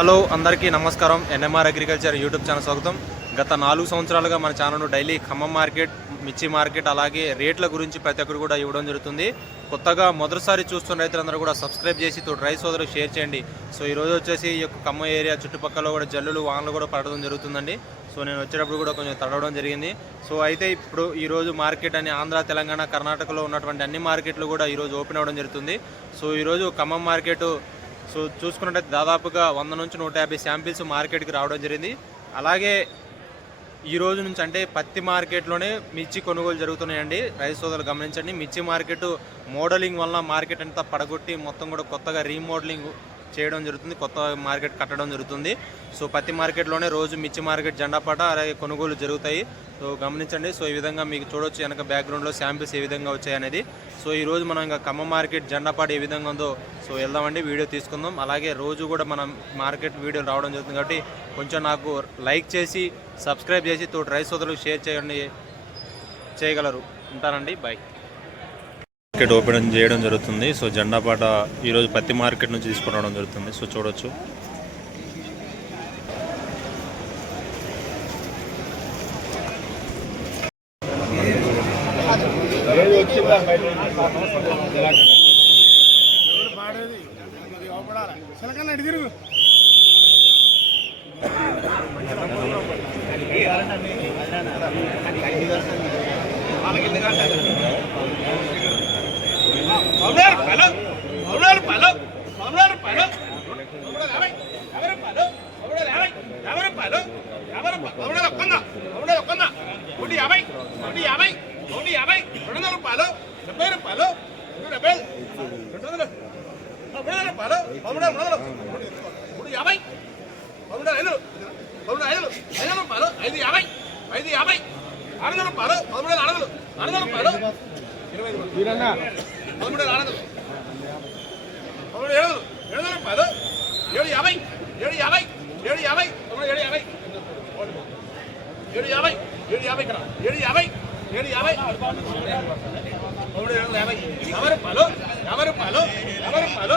Hello అందరికీ నమస్కారం. NMR agriculture YouTube channel స్వాగతం. గత నాలుగు సంవత్సరాలుగా మన ఛానల్ డైలీ ఖమ్మం మార్కెట్ మిర్చి మార్కెట్ అలాగే రేట్ల గురించి ప్రతి ఒక్కరు కూడా ఇవ్వడం జరుగుతుంది. కొత్తగా మొదటిసారి చూస్తున్న రైతులందరూ కూడా సబ్స్క్రైబ్ చేసి తోడు రైస్ సోదరు షేర్ చేయండి. సో ఈ రోజు వచ్చేసి ఈ యొక్క ఖమ్మం ఏరియా చుట్టుపక్కల కూడా జల్లులు వానలు కూడా పడడం జరుగుతుందండి. సో నేను వచ్చేటప్పుడు కూడా కొంచెం తడవడం జరిగింది. సో అయితే ఇప్పుడు ఈరోజు మార్కెట్ అని ఆంధ్ర తెలంగాణ కర్ణాటకలో ఉన్నటువంటి అన్ని మార్కెట్లు కూడా ఈరోజు ఓపెన్ అవ్వడం జరుగుతుంది. సో ఈరోజు ఖమ్మం మార్కెట్ సో చూసుకున్నట్టయితే దాదాపుగా వంద నుంచి నూట యాభై శాంపిల్స్ మార్కెట్కి రావడం జరిగింది. అలాగే ఈ రోజు నుంచి అంటే పత్తి మార్కెట్లోనే మిర్చి కొనుగోలు జరుగుతున్నాయండి. రైతు సోదరులు గమనించండి మిర్చి మార్కెట్ మోడలింగ్ వల్ల మార్కెట్ అంతా పడగొట్టి మొత్తం కూడా కొత్తగా రీమోడలింగ్ చేయడం జరుగుతుంది కొత్త మార్కెట్ కట్టడం జరుగుతుంది. సో పత్తి మార్కెట్లోనే రోజు మిర్చి మార్కెట్ జెండాపాట అలాగే కొనుగోలు జరుగుతాయి. సో గమనించండి. సో ఈ విధంగా మీకు చూడొచ్చు వెనక బ్యాక్గ్రౌండ్లో శాంపిల్స్ ఏ విధంగా వచ్చాయనేది సో ఈ రోజు మనం ఇంకా కమ్మ మార్కెట్ జెండాపాట ఏ విధంగా ఉందో సో వెళ్దామండి వీడియో తీసుకుందాం. అలాగే రోజు కూడా మనం మార్కెట్ వీడియో రావడం జరుగుతుంది కాబట్టి కొంచెం నాకు లైక్ చేసి సబ్స్క్రైబ్ చేసి తోటి రైస్ సోదరులకు షేర్ చేయండి చేయగలరు. ఉంటానండి బాయ్. మార్కెట్ ఓపెన్ చేయడం జరుగుతుంది. సో జెండాపాట ఈరోజు పత్తి మార్కెట్ నుంచి తీసుకుని రావడం జరుగుతుంది. సో చూడొచ్చు. చిలకన్న తిరుగు మామూలు పలు మామూలు పలు మామూలు పలు మామూలు యాభై యాభై రూపాయలు మామూలు యాభై యాభై రూపాయలు యాభై రూపాయలు మామూలు ఒక్కంద మామూలు ఒక్కంద ఒకటి యాభై ఒకటి యాభై ఒకటి యాభై రెండు వందల రూపాయలు డెబ్బై రూపాయలు రెండు డెబ్బై రెండు వందలు మూడు వందల రూపాయలు మామూలు మూడు వందలు మూడు యాభై మామూలు ఐదు మామూలు ఐదు ఐదు వందల పదమూడు ఆరు పదమూడు ఏడు ఏడు వందల ఏడు యాభై ఏడు యాభై ఏడు యాభై పదమూడు ఏడు యాభై. ఏడు యాభై ఏడు యాభై ఇక్కడ. ఏడు యాభై ఏడు యాభై. పదమూడు ఏడు యాభై. యాభై రూపాయలు యాభై రూపాయలు యాభై రూపాయలు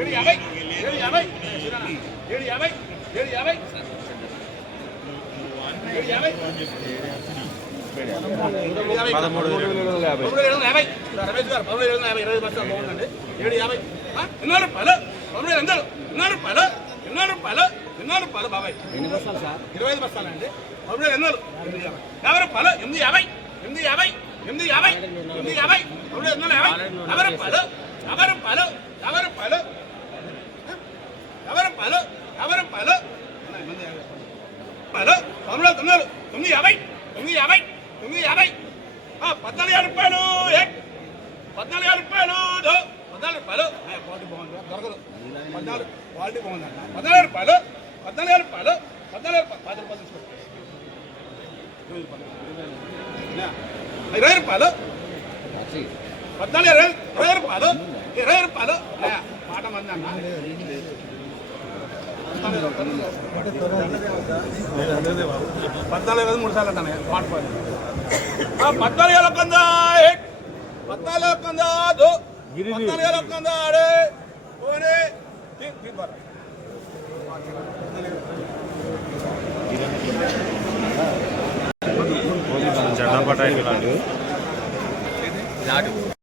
ఏడు యాభై. ఏడు యాభై ఏడు యాభై. ఏడు యాభై. ఏడు యాభై. పదమూడు పదమూడు ఏడు వందల యాభై రమేష్ గారు పదమూడు ఏడు వందల యాభై ఇరవై బస్సులు బాగుందండి ఏడు యాభై ఆ, ఎన్నో రూపాయలు పదమూడు వందలు ఎన్నో రూపాయలు ఎన్నో రూపాయలు ఎన్నో రూపాయలు బాబాయ్ ఎన్ని బస్తాలు సార్ ఇరవై ఐదు బస్తాలు అండి పదమూడు వందలు ఎనిమిది యాభై యాభై రూపాయలు ఎనిమిది యాభై ఎనిమిది యాభై ఎనిమిది యాభై ఎనిమిది యాభై పదమూడు వందల యాభై యాభై రూపాయలు యాభై రూపాయలు యాభై రూపాయలు యాభై రూపాయలు యాభై రూపాయలు రూపాయలు తొమ్మిది తొమ్మిది యాభై తొమ్మిది యాభై. తొమ్మిది యాభై. పద్నాలుగు యాభై రూపాయలు ఏ పద్నాలుగు యాభై రూపాయలు పద్నాలుగు రూపాయలు. క్వాలిటీ బాగుంది? దొరకదు. పద్నాలుగు క్వాలిటీ బాగుంది? పద్నాలుగు రూపాయలు పద్నాలుగు రూపాయలు పద్నాలుగు రూపాయలు. పది రూపాయలు ఇరవై రూపాయలు. ఇరవై పద్నాలుగు ఇరవై ఇరవై రూపాయలు. ఇరవై రూపాయలు. మాట మంది అన్న. పద్నాలుగు వేల మూడు సార్లు అంటాను వాటిపోయింది పద్నాలుగు వేల ఒక్కందా పద్నాలుగు వేల ఒక్కందా పద్నాలుగు వేల ఆడే పోనీ